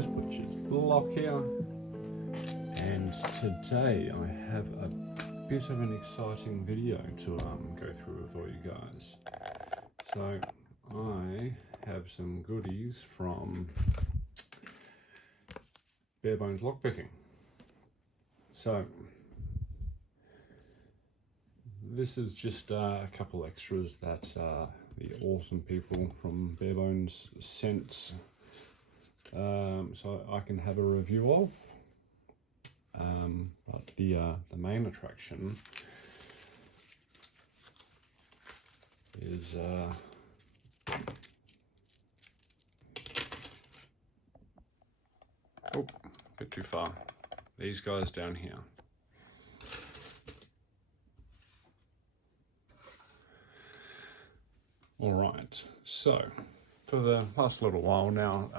guys, Butcher's Block here, and today I have a bit of an exciting video to go through with all you guys. So I have some goodies from Barebones Lockpicking. So this is just a couple extras that the awesome people from Barebones sent, so I can have a review of. But the main attraction is oh, a bit too far. These guys down here. All right, so for the last little while now,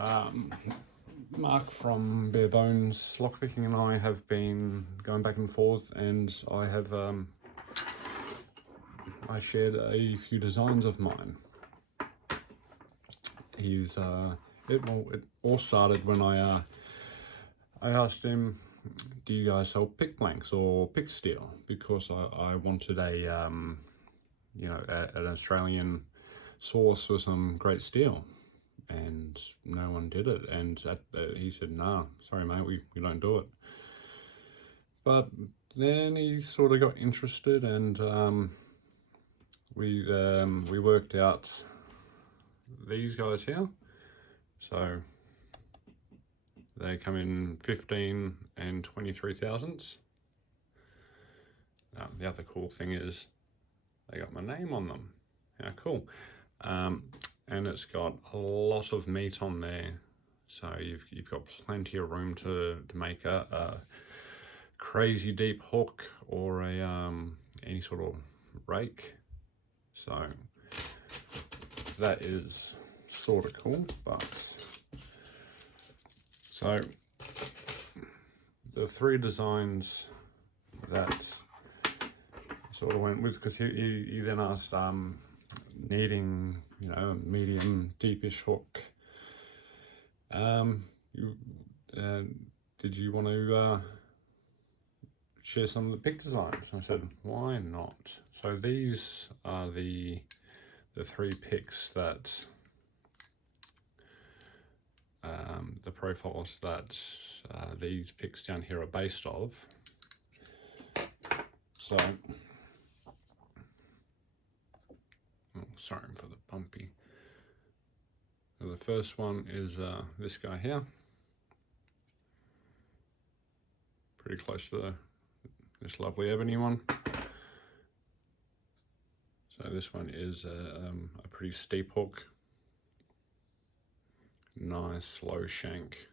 Mark from Barebones Lockpicking and I have been going back and forth, and I have I shared a few designs of mine. It all started when I asked him, do you guys sell pick blanks or pick steel? Because I wanted an Australian source for some great steel, and no one did it. And he said, nah, sorry mate, we don't do it. But then he sort of got interested, and we worked out these guys here. So they come in 15 and 23 thousandths. The other cool thing is they got my name on them. How cool. And it's got a lot of meat on there, so you've got plenty of room to make a crazy deep hook or a any sort of rake. So that is sort of cool. But so the three designs that sort of went with, because he then asked needing a medium deepish hook. Did you want to share some of the pick designs? I said, why not? So these are the three picks that the profiles that these picks down here are based of. So sorry for the bumpy. So the first one is this guy here. Pretty close to this lovely ebony one. So this one is a pretty steep hook. Nice low shank.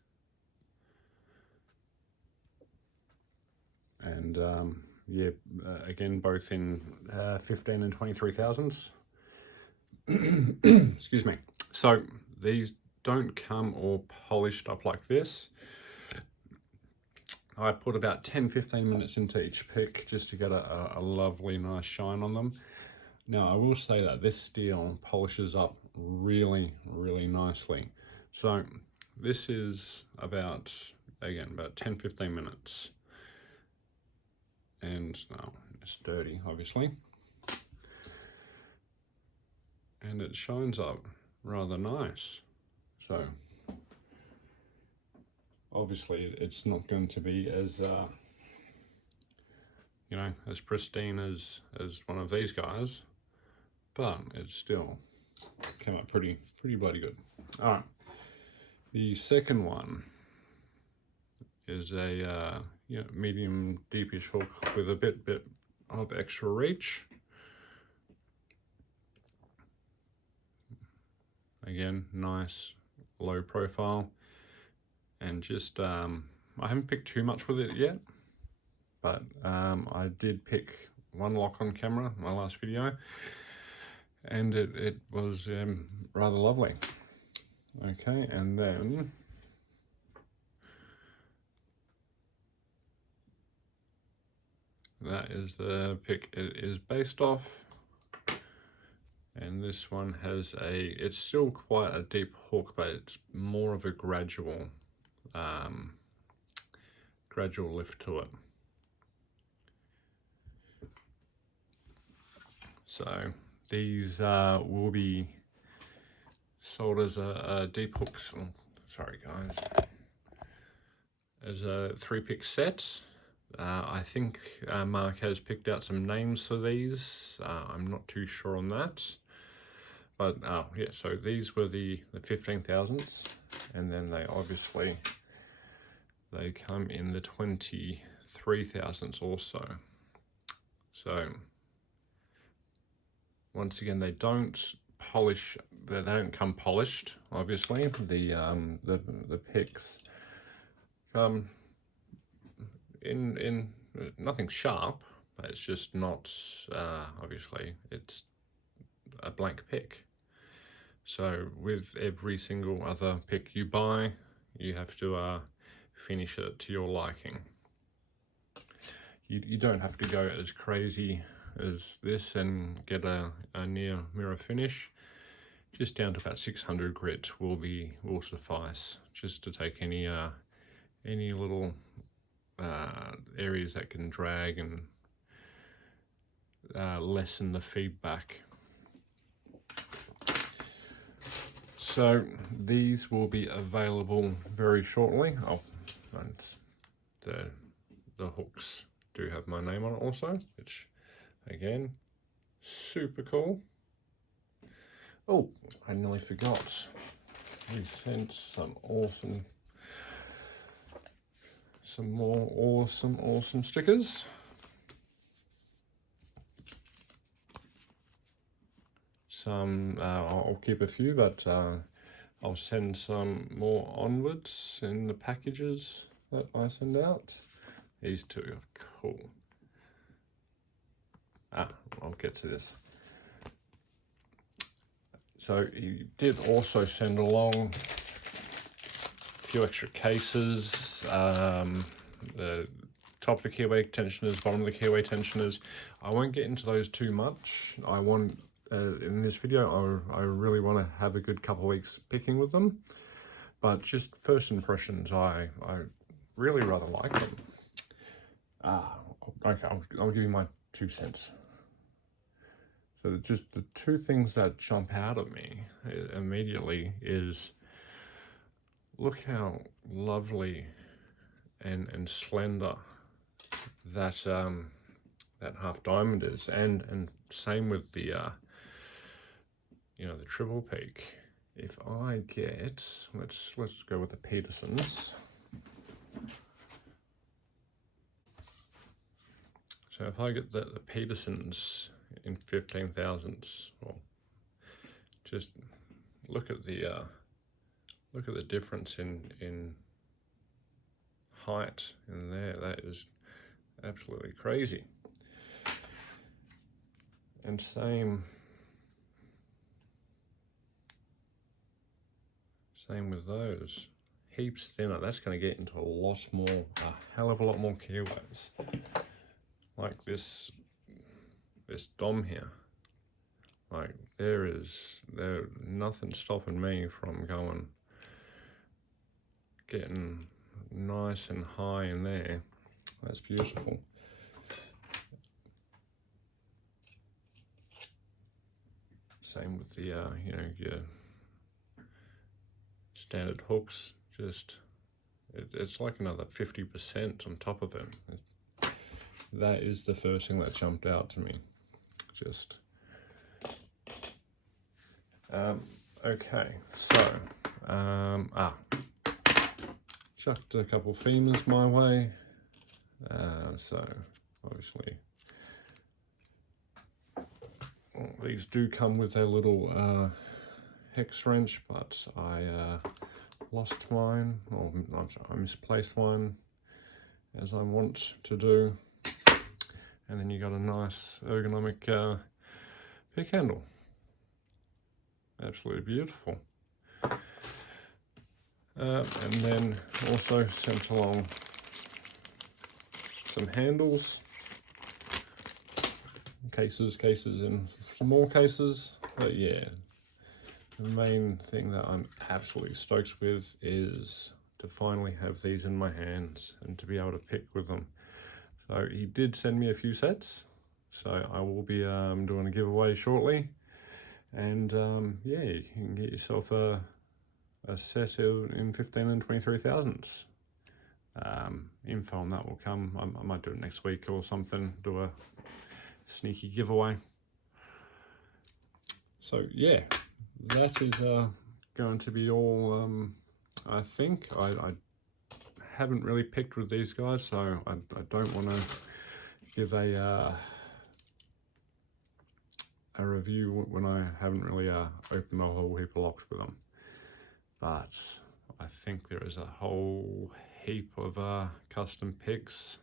And again, both in 15 and 23 thousandths. Excuse me. So these don't come all polished up like this. I put about 10-15 minutes into each pick just to get a lovely nice shine on them. Now I will say that this steel polishes up really nicely. So this is about 10-15 minutes. And no, it's dirty obviously. And it shines up rather nice. So obviously it's not going to be as as pristine as one of these guys, but it still came up pretty bloody good. All right, the second one is a medium deepish hook with a bit of extra reach. Again, nice low profile, and just I haven't picked too much with it yet, but I did pick one lock on camera in my last video, and it was rather lovely. Okay, and then that is the pick it is based off. And this one has it's still quite a deep hook, but it's more of a gradual gradual lift to it. So these will be sold as a deep hooks. Oh, sorry guys, as a 3-pick set. I think Mark has picked out some names for these. I'm not too sure on that. But yeah, so these were the 15,000s, and then they come in the 23,000s also. So once again, they don't come polished, obviously. The picks come in nothing sharp, but it's just not obviously it's a blank pick. So with every single other pick you buy, you have to finish it to your liking. You don't have to go as crazy as this and get a near mirror finish. Just down to about 600 grit will suffice, just to take any little areas that can drag and lessen the feedback. So these will be available very shortly. Oh, and the hooks do have my name on it also, which again, super cool. Oh, I nearly forgot. We sent some more awesome stickers. Some, I'll keep a few, but I'll send some more onwards in the packages that I send out. These two are cool. I'll get to this. So he did also send along a few extra cases. The top of the keyway tensioners, bottom of the keyway tensioners. I won't get into those too much. I want in this video, I really want to have a good couple of weeks picking with them. But just first impressions, I really rather like them. Okay, I'll give you my 2 cents. So just the two things that jump out at me immediately is, look how lovely and slender that that half diamond is, and same with the the triple peak. If I get, let's go with the Petersons. So if I get the Petersons in 15,000s, well, just look at the difference in height in there. That is absolutely crazy. And same with those. Heaps thinner. That's going to get into a hell of a lot more keyways. Like this dom here. Like there's nothing stopping me from getting nice and high in there. That's beautiful. Same with the your standard hooks. Just it's like another 50% on top of it. That is the first thing that jumped out to me. Just okay, so chucked a couple femurs my way. So obviously these do come with a little hex wrench, but I lost mine, or I misplaced mine, as I want to do. And then you got a nice ergonomic pick handle. Absolutely beautiful. And then also sent along some handles, cases, and some more cases. But yeah, the main thing that I'm absolutely stoked with is to finally have these in my hands and to be able to pick with them. So he did send me a few sets, so I will be doing a giveaway shortly. And yeah, you can get yourself a set in 15 and 23,000s. Info on that will come. I might do it next week or something, do a sneaky giveaway. So yeah, that is going to be all. I think I haven't really picked with these guys, so I don't want to give a review when I haven't really opened a whole heap of locks with them. But I think there is a whole heap of custom picks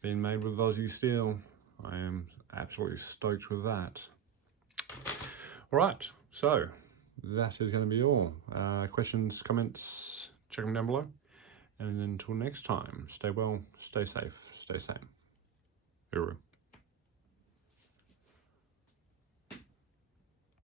being made with Aussie Steel. I am absolutely stoked with that. All right, so that is going to be all. Questions, comments, check them down below. And until next time, stay well, stay safe, stay sane. Hooroo.